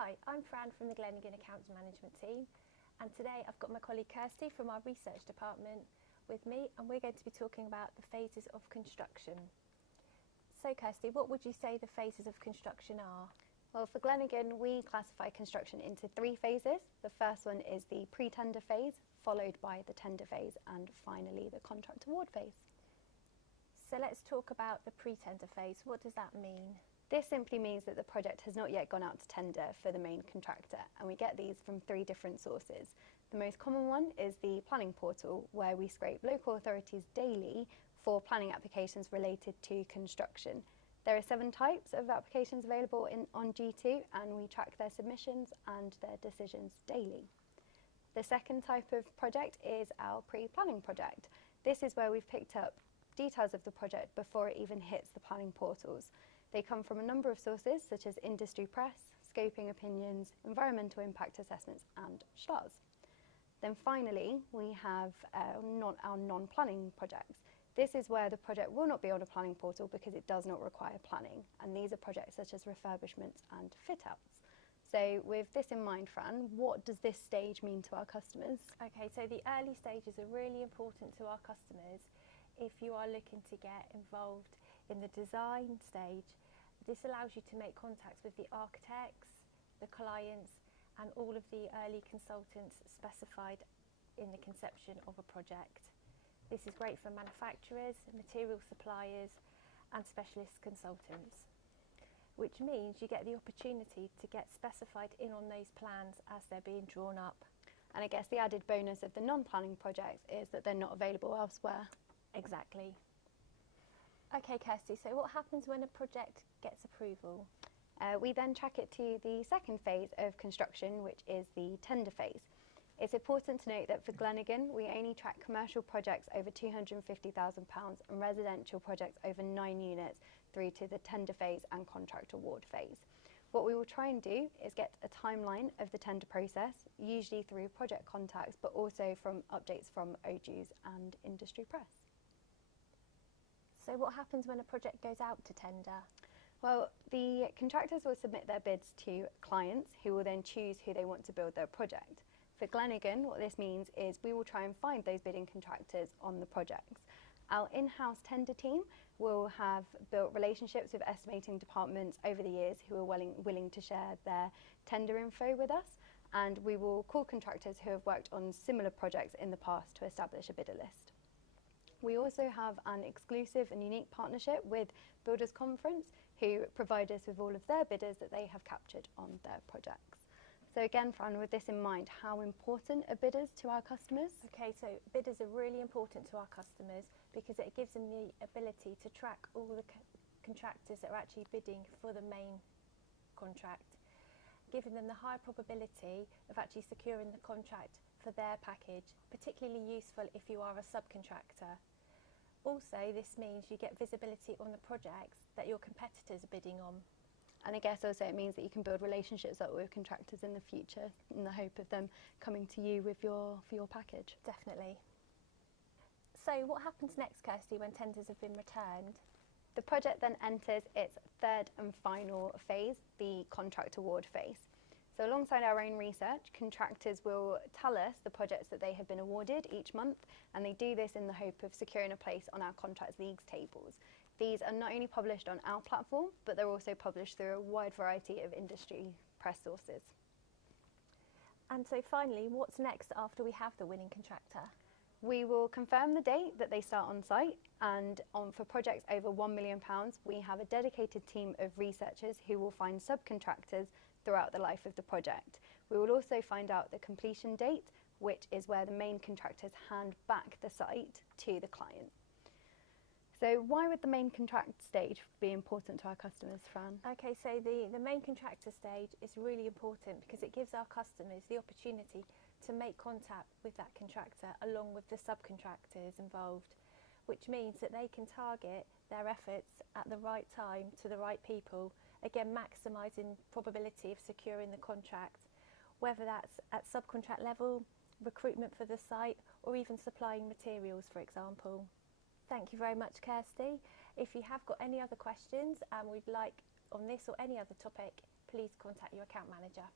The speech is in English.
Hi, I'm Fran from the Glenigan Accounts Management team, and today I've got my colleague Kirsty from our research department with me, and we're going to be talking about the phases of construction. So Kirsty, what would you say the phases of construction are? Well, for Glenigan, we classify construction into 3 phases. The first one is the pre-tender phase, followed by the tender phase, and finally the contract award phase. So let's talk about the pre-tender phase. What does that mean? This simply means that the project has not yet gone out to tender for the main contractor, and we get these from 3 different sources. The most common one is the planning portal, where we scrape local authorities daily for planning applications related to construction. There are 7 types of applications available on G2, and we track their submissions and their decisions daily. The second type of project is our pre-planning project. This is where we've picked up details of the project before it even hits the planning portals. They come from a number of sources such as industry press, scoping opinions, environmental impact assessments and STARS. Then finally we have our non-planning projects. This is where the project will not be on a planning portal because it does not require planning, and these are projects such as refurbishments and fit-outs. So with this in mind, Fran, what does this stage mean to our customers? Okay, so the early stages are really important to our customers. If you are looking to get involved in the design stage, this allows you to make contacts with the architects, the clients, and all of the early consultants specified in the conception of a project. This is great for manufacturers, material suppliers, and specialist consultants, which means you get the opportunity to get specified in on those plans as they're being drawn up. And I guess the added bonus of the non-planning projects is that they're not available elsewhere. Exactly. Okay, Kirsty, so what happens when a project gets approval? We then track it to the second phase of construction, which is the tender phase. It's important to note that for Glenigan, we only track commercial projects over £250,000 and residential projects over 9 units through to the tender phase and contract award phase. What we will try and do is get a timeline of the tender process, usually through project contacts, but also from updates from OJUs and industry press. So what happens when a project goes out to tender? Well, the contractors will submit their bids to clients who will then choose who they want to build their project. For Glenigan, what this means is we will try and find those bidding contractors on the projects. Our in-house tender team will have built relationships with estimating departments over the years who are willing to share their tender info with us, and we will call contractors who have worked on similar projects in the past to establish a bidder list. We also have an exclusive and unique partnership with Builders Conference, who provide us with all of their bidders that they have captured on their projects. So again, Fran, with this in mind, how important are bidders to our customers? Okay, so bidders are really important to our customers because it gives them the ability to track all the contractors that are actually bidding for the main contract, giving them the high probability of actually securing the contract for their package, particularly useful if you are a subcontractor. Also, this means you get visibility on the projects that your competitors are bidding on. And I guess also it means that you can build relationships up with contractors in the future in the hope of them coming to you with for your package. Definitely. So what happens next, Kirsty, when tenders have been returned? The project then enters its third and final phase, the contract award phase. So alongside our own research, contractors will tell us the projects that they have been awarded each month, and they do this in the hope of securing a place on our contracts leagues tables. These are not only published on our platform, but they're also published through a wide variety of industry press sources. And so finally, what's next after we have the winning contractor? We will confirm the date that they start on site, and for projects over £1 million, we have a dedicated team of researchers who will find subcontractors throughout the life of the project. We will also find out the completion date, which is where the main contractors hand back the site to the client. So why would the main contract stage be important to our customers, Fran? Okay, so the main contractor stage is really important because it gives our customers the opportunity to make contact with that contractor along with the subcontractors involved, which means that they can target their efforts at the right time to the right people, again maximising probability of securing the contract, whether that's at subcontract level, recruitment for the site, or even supplying materials, for example. Thank you very much, Kirsty. If you have got any other questions and would like on this or any other topic, please contact your account manager.